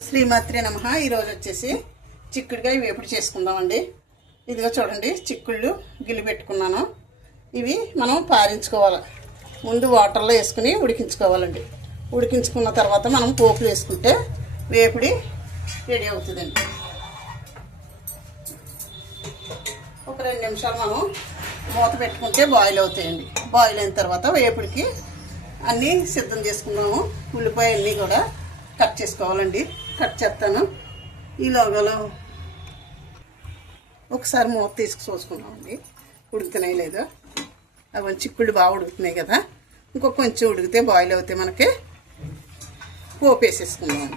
శ్రీమాత్రే నమః. ఈరోజు వచ్చేసి చిక్కుడుకాయ వేపుడు చేసుకుందామండి. ఇదిగో చూడండి, చిక్కుళ్ళు గిల్లి పెట్టుకున్నాను. ఇవి మనం పారించుకోవాలి. ముందు వాటర్లో వేసుకుని ఉడికించుకోవాలండి. ఉడికించుకున్న తర్వాత మనం పోపులు వేసుకుంటే వేపుడి రెడీ అవుతుందండి. ఒక 2 నిమిషాలు మనం మూత పెట్టుకుంటే బాయిల్ అవుతాయండి. బాయిల్ అయిన తర్వాత వేపుడికి అన్నీ సిద్ధం చేసుకున్నాము. ఉల్లిపాయ అన్నీ కూడా కట్ చేసుకోవాలండి. కట్ చేస్తాను. ఈ లోగాలో ఒకసారి మూత తీసుకు చూసుకున్నామండి, ఉడుకుతున్నాయి లేదో. అవన్నీ చిక్కుళ్ళు బాగా ఉడుకుతున్నాయి కదా, ఇంకొక కొంచెం ఉడికితే బాయిల్ అవుతాయి. మనకి పోపు వేసేసుకుందాము.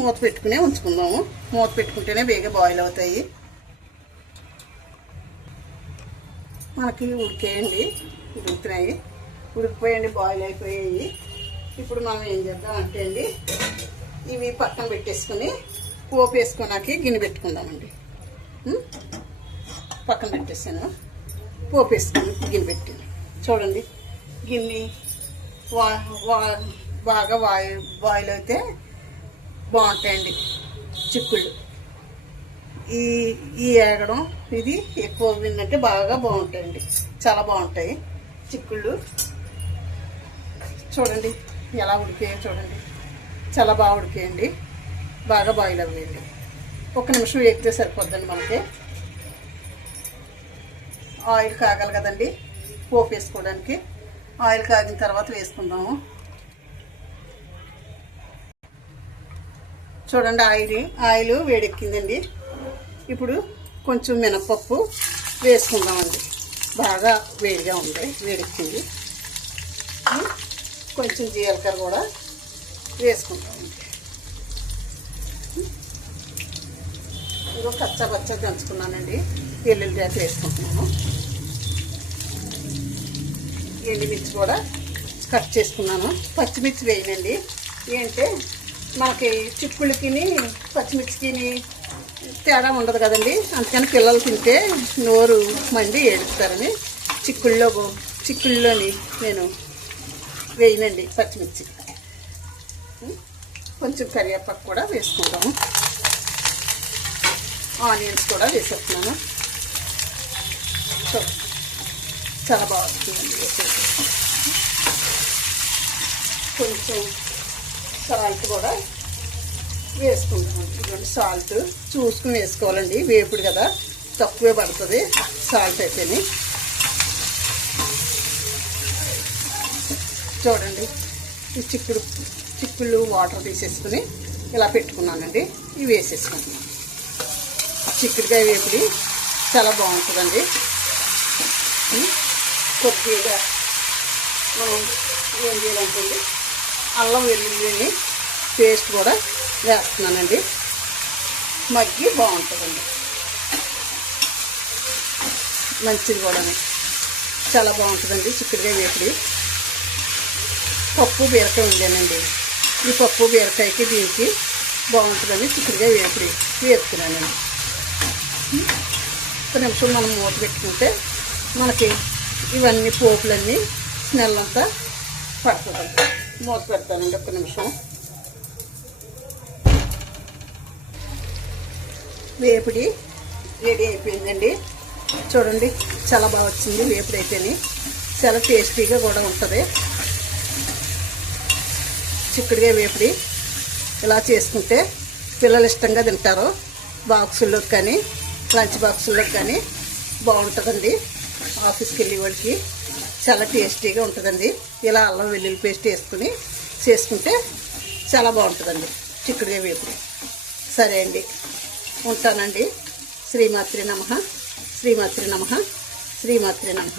మూత పెట్టుకునే ఉంచుకుందాము. మూత పెట్టుకుంటేనే బేగా బాయిల్ అవుతాయి. మనకి ఉడికేయండి, ఉడుకుతున్నాయి, ఉడికిపోయండి, బాయిల్ అయిపోయాయి. ఇప్పుడు మనం ఏం చేద్దాం అంటే అండి, ఇవి పక్కన పెట్టేసుకుని పోపు వేసుకున్నాక గిన్నె పెట్టుకుందామండి. పక్కన పెట్టేసాను, పోపు వేసుకుని గిన్నె పెట్టాను. చూడండి, గిన్నె బాగా బాయిల్ అయితే బాగుంటాయండి చిక్కుళ్ళు. ఈ ఏగడం ఇది ఎక్కువ విందంటే బాగా బాగుంటాయండి, చాలా బాగుంటాయి చిక్కుళ్ళు. చూడండి ఎలా ఉడికాయో చూడండి, చాలా బాగా ఉడికాయండి, బాగా బాయిల్ అవ్వండి. 1 నిమిషం వేగితే సరిపోద్దండి. మనకి ఆయిల్ కాగాలి కదండి పోపు వేసుకోవడానికి. ఆయిల్ కాగిన తర్వాత వేసుకుందాము. చూడండి, ఆయిల్ వేడెక్కిందండి. ఇప్పుడు కొంచెం మినపప్పు వేసుకుందామండి. బాగా వేడిగా ఉంది, వేడెక్కింది. కొంచెం జీలకర్ర కూడా వేసుకుంటామండి. ఇంకో కచ్చా పచ్చా దంచుకున్నానండి. వెల్లుల్లి రేఖ వేసుకుంటున్నాను. ఎండుమిర్చి కూడా కట్ చేసుకున్నాను. పచ్చిమిర్చి వేయనండి. ఏంటంటే మనకి చిక్కుళ్ళకి పచ్చిమిర్చికి తేడా ఉండదు కదండి. అందుకని పిల్లలు తింటే నోరు మండి ఏడుస్తారని చిక్కుళ్ళలోని నేను వేయనండి పచ్చిమిర్చి. కొంచెం కరివేపాకు కూడా వేసుకుంటాము. ఆనియన్స్ కూడా వేసేస్తున్నాను. చాలా బాగుంటుందండి. కొంచెం సాల్ట్ కూడా వేసుకుంటాము. ఇటువంటి సాల్ట్ చూసుకుని వేసుకోవాలండి. వేపుడు కదా, తక్కువే పడుతుంది సాల్ట్ అయితేనే. చూడండి, ఈ చిక్కుళ్ళు వాటర్ తీసేసుకుని ఇలా పెట్టుకున్నానండి. ఇవి వేసేసుకుంటున్నాను. చిక్కుడుకాయ వేపుడి చాలా బాగుంటుందండి. కొద్దిగా మనం ఏం చేయాలంటే అల్లం వెల్లుల్లి పేస్ట్ కూడా వేస్తున్నానండి. మగ్గి బాగుంటుందండి, మంచిది కూడా, చాలా బాగుంటుందండి చిక్కుడుకాయ వేపుడి. పప్పు బీరకాయ ఉండానండి. ఈ పప్పు బీరకాయకి దీనికి బాగుంటుందని చిక్కుడుకాయ వేపుడి వేపుకున్నానండి. 1 నిమిషం మనం మూత పెట్టుకుంటే మనకి ఇవన్నీ పోపులన్నీ స్మెల్ అంతా పడుతుందండి. మూత పెడతానండి 1 నిమిషం. వేపుడి రెడీ అయిపోయిందండి. చూడండి, చాలా బాగా వచ్చింది వేపుడు అయితేనే. చాలా టేస్టీగా కూడా ఉంటుంది చిక్కుడుకాయ వేపుడి. ఇలా చేసుకుంటే పిల్లలు ఇష్టంగా తింటారు. బాక్సుల్లోకి కానీ లంచ్ బాక్సుల్లోకి కానీ బాగుంటుందండి. ఆఫీస్కి వెళ్ళే వాడికి చాలా టేస్టీగా ఉంటుందండి. ఇలా అల్లం వెల్లుల్లి పేస్ట్ వేసుకుని చేసుకుంటే చాలా బాగుంటుందండి చిక్కుడుకాయ వేపుడు. సరే అండి, ఉంటానండి. శ్రీమాత్రే నమః. శ్రీమాత్రే నమః. శ్రీమాత్రే నమః.